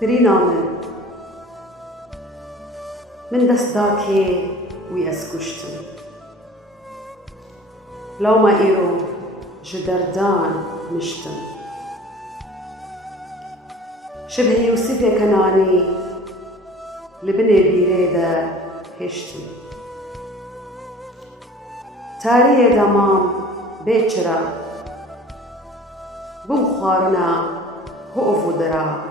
برينا من دست داكي ويأسكشتم لو ما إيرو جدردان مشتم شبه يوسف كناني لبني بيريدا هشتم تاريه دمام بيچرا بمخارنا هو افودرا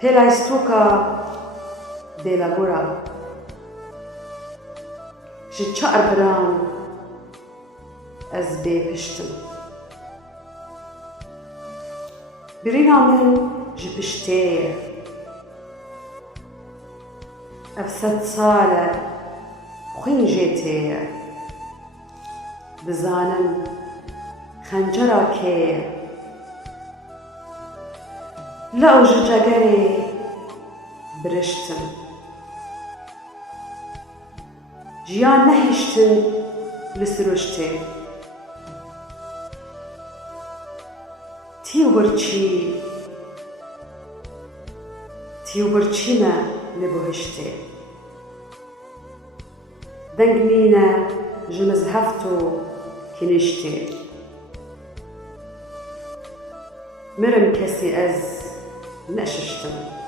پلاستوکا دلاگورا جچار بران از بپشتم برينا من جبشتيه افسد صالة خوين جيتيه بزانم خنجرا كيه لأو ججاگري برشتم جيان نهشتن لسروشتي تيو برچينا لبوهشتي دنگنينا جمزهفتو كنشتي مرم كسي از نششتم